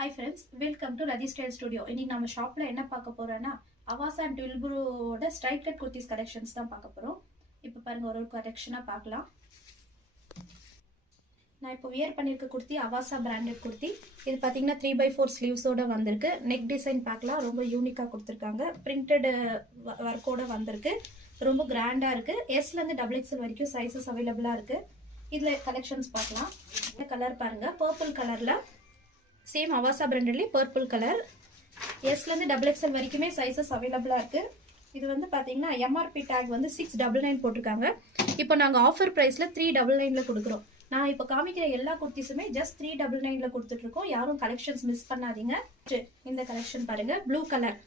Hi friends, welcome to Rathi style studio. இன்னைக்கு நம்ம ஷாப்ல என்ன பார்க்க போறோம்னா அவாசா அண்ட் ட்வில்புரோட ஸ்ட்ரைட் கட் குர்த்திஸ் கலெக்ஷன்ஸ் தான் பார்க்க போறோம். இப்போ பாருங்க, ஒரு கலெக்ஷனா பார்க்கலாம். நான் இப்போ வியர் பண்ணியிருக்க குர்த்தி அவாசா பிராண்டட் குர்த்தி. இது பார்த்தீங்கன்னா 3/4 ஸ்லீவ்ஸோட வந்திருக்கு. நெக் டிசைன் பார்க்கலாம், ரொம்ப யூனிக்காக கொடுத்துருக்காங்க. பிரிண்டட் ஒர்க்கோட வந்திருக்கு. ரொம்ப கிராண்டாக இருக்கு. எஸ்லேருந்து XXL வரைக்கும் சைஸஸ் அவைலபிளாக இருக்கு. இதில் கலெக்ஷன்ஸ் பார்க்கலாம். இந்த கலர் பாருங்க, பர்பிள் கலர்ல சேம் அவாசா பிராண்டட்லேயே பர்பிள் கலர். எஸ்லேருந்து XXL வரைக்குமே சைஸஸ் அவைலபிளாக இருக்குது. இது வந்து பார்த்தீங்கன்னா எம்ஆர்பி டேக் வந்து 699 போட்டிருக்காங்க. இப்போ நாங்கள் ஆஃபர் ப்ரைஸில் 399 கொடுக்குறோம். நான் இப்போ காமிக்கிற எல்லா குர்த்திஸுமே ஜஸ்ட் 399 கொடுத்துட்ருக்கோம். யாரும் கலெக்ஷன்ஸ் மிஸ் பண்ணாதீங்க. இந்த கலெக்ஷன் பாருங்கள், ப்ளூ கலர்.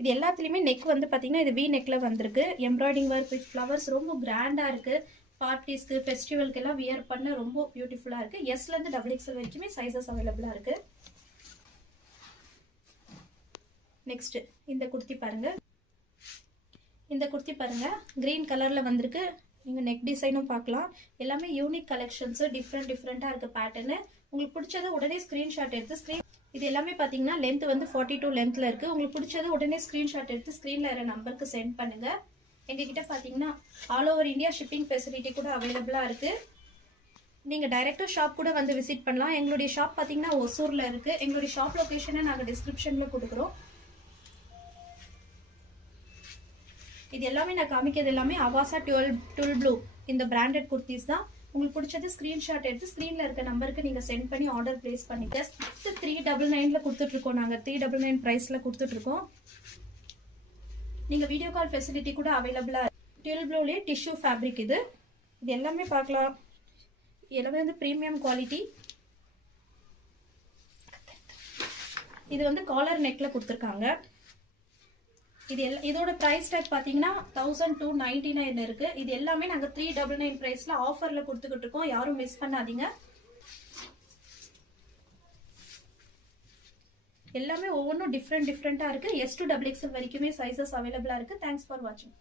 இது எல்லாத்துலேயுமே நெக் வந்து பார்த்தீங்கன்னா இது வி நெக்கில் வந்திருக்கு. எம்ப்ராய்டிங் ஒர்க் வித் ஃப்ளவர்ஸ் ரொம்ப கிராண்டாக இருக்குது. பார்ட்டிஸ்க்கு ஃபெஸ்டிவல்க்கு எல்லாம் வியர் பண்ண ரொம்ப பியூட்டிஃபுல்லாக இருக்குது. எஸ்லேருந்து XXL வரைக்குமே சைஸஸ் அவைலபிளாக இருக்குது. நெக்ஸ்ட் இந்த குர்த்தி பாருங்க. இந்த குர்த்தி பாருங்க, கிரீன் கலர்ல வந்திருக்கு. நீங்க நெக் டிசைனும் பார்க்கலாம். எல்லாமே யூனிக் கலெக்ஷன்ஸ், டிஃப்ரெண்டா இருக்கு பேட்டர்னு. உங்களுக்கு பிடிச்சது உடனே ஸ்கிரீன்ஷாட் எடுத்து இது எல்லாமே பாத்தீங்கன்னா லென்த் வந்து 42 லென்த்ல இருக்கு. உங்களுக்கு பிடிச்சது உடனே ஸ்கிரீன்ஷாட் எடுத்து ஸ்கிரீன்ல இருக்க நம்பருக்கு சென்ட் பண்ணுங்க. எங்ககிட்ட பாத்தீங்கன்னா all over India shipping facility கூட அவைலபிளா இருக்கு. நீங்க டைரக்டா ஷாப் கூட வந்து விசிட் பண்ணலாம். எங்களுடைய ஷாப் பாத்தீங்கன்னா ஒசூர்ல இருக்கு. எங்களுடைய ஷாப் லொகேஷனை நாங்க டிஸ்கிரிப்ஷன்ல கொடுக்குறோம். இது எல்லாமே நான் காமிக்கிறது எல்லாமே அவாசா டுவெல் ப்ளூ இந்த பிராண்டட் குர்த்திஸ் தான். உங்களுக்கு பிடிச்சது ஸ்கிரீன்ஷாட் எடுத்து ஸ்கிரீன்ல இருக்க நம்பருக்கு நீங்க சென்ட் பண்ணி ஆர்டர் பிளேஸ் பண்ணிக்க. 399 கொடுத்துட்டு இருக்கோம். நாங்க 399 பிரைஸ்ல கொடுத்துட்டு இருக்கோம். நீங்க வீடியோ கால் ஃபெசிலிட்டி கூட அவைலபிளா. டுவெல் ப்ளூலயே டிஷ்யூ ஃபேப்ரிக் இது எல்லாமே பார்க்கலாம். எல்லாமே வந்து பிரீமியம் குவாலிட்டி. இது வந்து காலர் நெக்ல கொடுத்துருக்காங்க. இதோட பிரைஸ் டேக் பாத்தீங்கன்னா 1299 இருக்கு. இது எல்லாமே நாங்க 399 பிரைஸ்ல ஆஃபர்ல கொடுத்துக்கிட்டு இருக்கோம். யாரும் மிஸ் பண்ணாதீங்க. எல்லாமே ஒவ்வொன்றும் டிஃப்ரெண்டா இருக்கு. S to XXL வரைக்குமே சைஸஸ் அவைலபிளா இருக்கு. தேங்க்ஸ் ஃபார் வாட்சிங்.